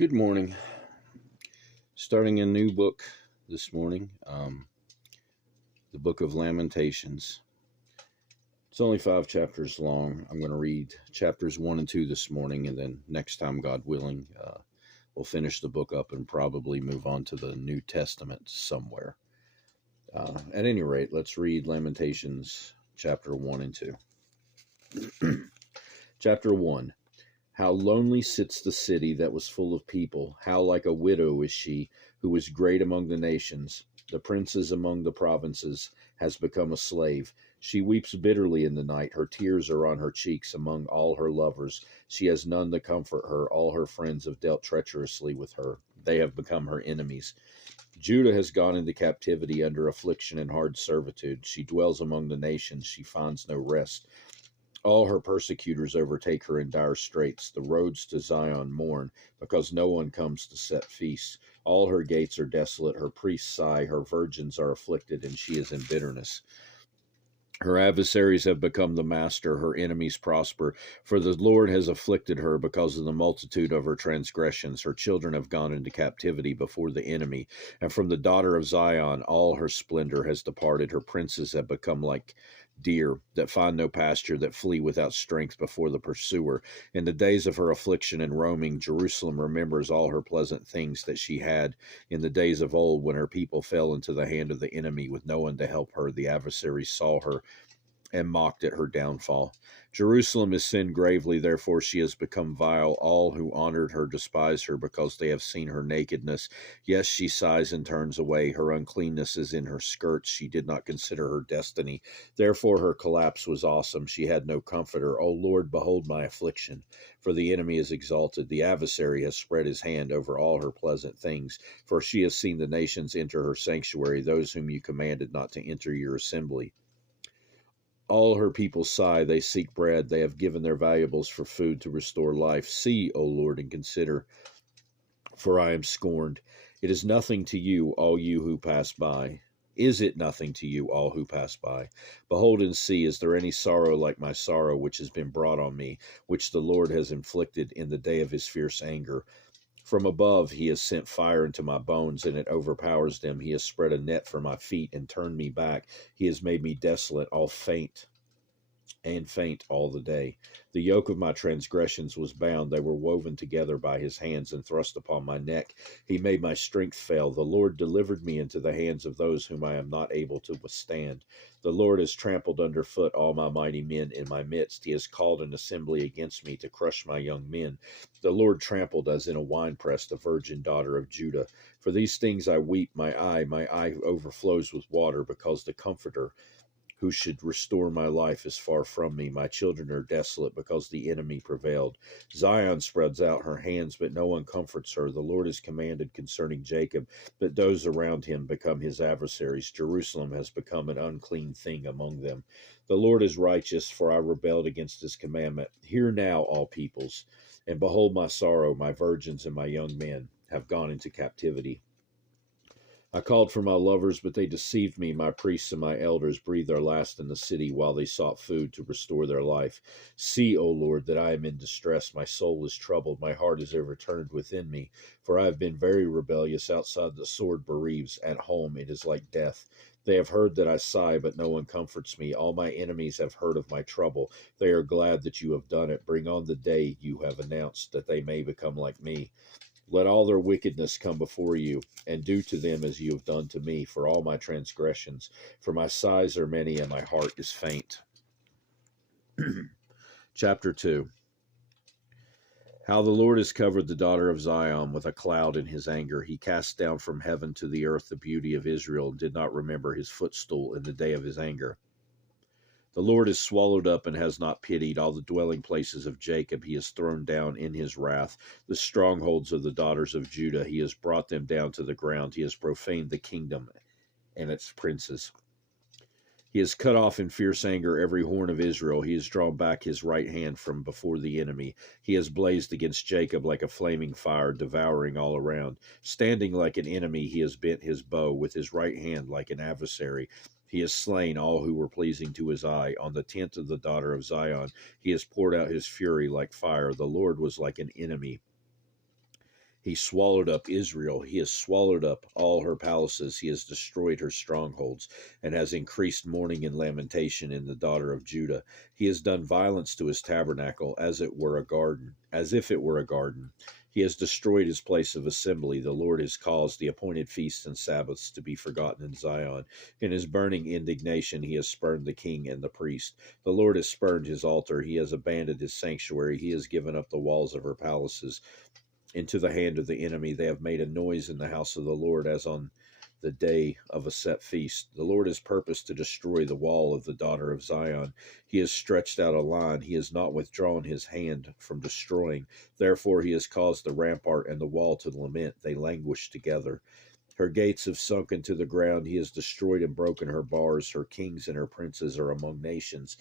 Good morning. Starting a new book this morning, the book of Lamentations. It's only 5 chapters long. I'm going to read chapters 1 and 2 this morning, and then next time, God willing, we'll finish the book up and probably move on to the New Testament somewhere. At any rate, let's read Lamentations chapter 1 and 2. Chapter 1. How lonely sits the city that was full of people. How like a widow is she, who was great among the nations. The princes among the provinces has become a slave. She weeps bitterly in the night. Her tears are on her cheeks among all her lovers. She has none to comfort her. All her friends have dealt treacherously with her. They have become her enemies. Judah has gone into captivity under affliction and hard servitude. She dwells among the nations. She finds no rest. All her persecutors overtake her in dire straits. The roads to Zion mourn, because no one comes to set feasts. All her gates are desolate. Her priests sigh. Her virgins are afflicted, and she is in bitterness. Her adversaries have become the master. Her enemies prosper. For the Lord has afflicted her because of the multitude of her transgressions. Her children have gone into captivity before the enemy. And from the daughter of Zion, all her splendor has departed. Her princes have become like deer that find no pasture, that flee without strength before the pursuer. In the days of her affliction and roaming, Jerusalem remembers all her pleasant things that she had in the days of old, when her people fell into the hand of the enemy with no one to help her. The adversaries saw her and mocked at her downfall. Jerusalem has sinned gravely, therefore she has become vile. All who honored her despise her, because they have seen her nakedness. Yes, she sighs and turns away. Her uncleanness is in her skirts. She did not consider her destiny. Therefore her collapse was awesome. She had no comforter. O Lord, behold my affliction, for the enemy is exalted. The adversary has spread his hand over all her pleasant things. For she has seen the nations enter her sanctuary, those whom you commanded not to enter your assembly. All her people sigh, they seek bread, they have given their valuables for food to restore life. See, O Lord, and consider, for I am scorned. It is nothing to you, all you who pass by. Is it nothing to you, all who pass by? Behold and see, is there any sorrow like my sorrow, which has been brought on me, which the Lord has inflicted in the day of his fierce anger? From above he has sent fire into my bones, and it overpowers them. He has spread a net for my feet and turned me back. He has made me desolate, all faint all the day. The yoke of my transgressions was bound. They were woven together by his hands and thrust upon my neck. He made my strength fail. The Lord delivered me into the hands of those whom I am not able to withstand. The Lord has trampled underfoot all my mighty men in my midst. He has called an assembly against me to crush my young men. The Lord trampled as in a winepress the virgin daughter of Judah. For these things I weep, my eye overflows with water, because the Comforter who should restore my life is far from me. My children are desolate, because the enemy prevailed. Zion spreads out her hands, but no one comforts her. The Lord has commanded concerning Jacob, but those around him become his adversaries. Jerusalem has become an unclean thing among them. The Lord is righteous, for I rebelled against his commandment. Hear now, all peoples, and behold my sorrow. My virgins and my young men have gone into captivity. I called for my lovers, but they deceived me. My priests and my elders breathed their last in the city, while they sought food to restore their life. See, O Lord, that I am in distress. My soul is troubled. My heart is overturned within me. For I have been very rebellious. Outside the sword bereaves. At home it is like death. They have heard that I sigh, but no one comforts me. All my enemies have heard of my trouble. They are glad that you have done it. Bring on the day you have announced, that they may become like me. Let all their wickedness come before you, and do to them as you have done to me, for all my transgressions. For my sighs are many, and my heart is faint. Chapter 2. How the Lord has covered the daughter of Zion with a cloud in his anger. He cast down from heaven to the earth the beauty of Israel, and did not remember his footstool in the day of his anger. The Lord has swallowed up and has not pitied all the dwelling places of Jacob. He has thrown down in his wrath the strongholds of the daughters of Judah. He has brought them down to the ground. He has profaned the kingdom and its princes. He has cut off in fierce anger every horn of Israel. He has drawn back his right hand from before the enemy. He has blazed against Jacob like a flaming fire, devouring all around. Standing like an enemy, he has bent his bow with his right hand like an adversary. He has slain all who were pleasing to his eye. On the tent of the daughter of Zion, he has poured out his fury like fire. The Lord was like an enemy. He swallowed up Israel. He has swallowed up all her palaces. He has destroyed her strongholds, and has increased mourning and lamentation in the daughter of Judah. He has done violence to his tabernacle, as it were a garden, as if it were a garden. He has destroyed his place of assembly. The Lord has caused the appointed feasts and Sabbaths to be forgotten in Zion. In his burning indignation, he has spurned the king and the priest. The Lord has spurned his altar. He has abandoned his sanctuary. He has given up the walls of her palaces into the hand of the enemy. They have made a noise in the house of the Lord, as on the day of a set feast. The Lord has purposed to destroy the wall of the daughter of Zion. He has stretched out a line. He has not withdrawn his hand from destroying. Therefore he has caused the rampart and the wall to lament. They languish together. Her gates have sunk into the ground. He has destroyed and broken her bars. Her kings and her princes are among nations.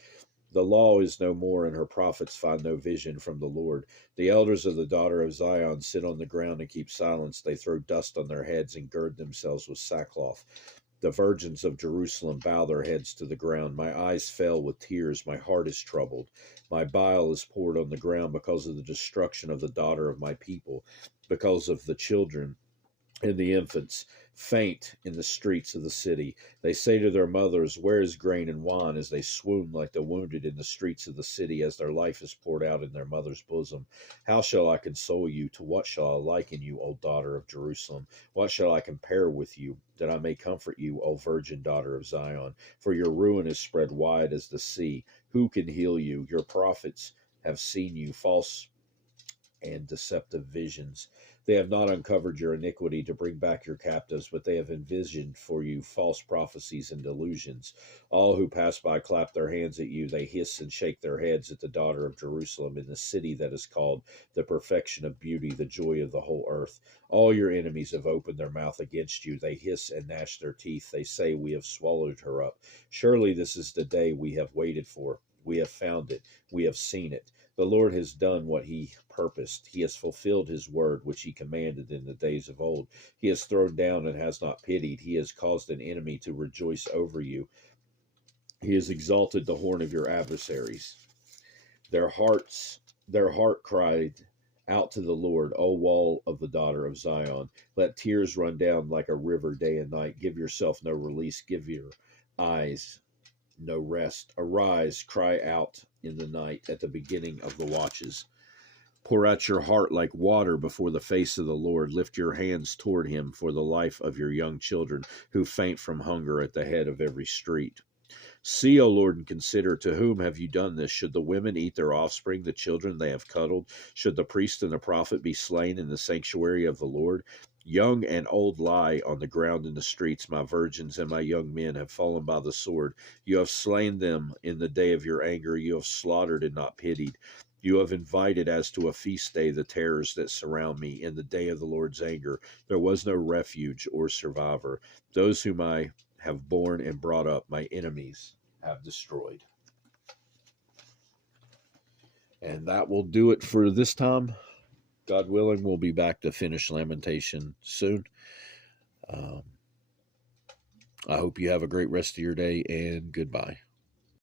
The law is no more, and her prophets find no vision from the Lord. The elders of the daughter of Zion sit on the ground and keep silence. They throw dust on their heads and gird themselves with sackcloth. The virgins of Jerusalem bow their heads to the ground. My eyes fail with tears. My heart is troubled. My bile is poured on the ground because of the destruction of the daughter of my people, because of the children and the infants faint in the streets of the city. They say to their mothers, where is grain and wine? As they swoon like the wounded in the streets of the city, as their life is poured out in their mother's bosom. How shall I console you? To what shall I liken you, O daughter of Jerusalem? What shall I compare with you, that I may comfort you, O virgin daughter of Zion? For your ruin is spread wide as the sea. Who can heal you? Your prophets have seen you, false and deceptive visions. They have not uncovered your iniquity to bring back your captives, but they have envisioned for you false prophecies and delusions. All who pass by clap their hands at you. They hiss and shake their heads at the daughter of Jerusalem, in the city that is called the perfection of beauty, the joy of the whole earth. All your enemies have opened their mouth against you. They hiss and gnash their teeth. They say, we have swallowed her up. Surely this is the day we have waited for. We have found it. We have seen it. The Lord has done what he purposed. He has fulfilled his word, which he commanded in the days of old. He has thrown down and has not pitied. He has caused an enemy to rejoice over you. He has exalted the horn of your adversaries. Their heart cried out to the Lord, O wall of the daughter of Zion. Let tears run down like a river day and night. Give yourself no release. Give your eyes no rest. Arise, cry out in the night at the beginning of the watches. Pour out your heart like water before the face of the Lord. Lift your hands toward him for the life of your young children who faint from hunger at the head of every street. See, O Lord, and consider, to whom have you done this? Should the women eat their offspring, the children they have cuddled? Should the priest and the prophet be slain in the sanctuary of the Lord? Young and old lie on the ground in the streets. My virgins and my young men have fallen by the sword. You have slain them in the day of your anger. You have slaughtered and not pitied. You have invited as to a feast day the terrors that surround me. In the day of the Lord's anger, there was no refuge or survivor. Those whom I have borne and brought up, my enemies have destroyed. And that will do it for this time. God willing, we'll be back to finish Lamentation soon. I hope you have a great rest of your day, and goodbye.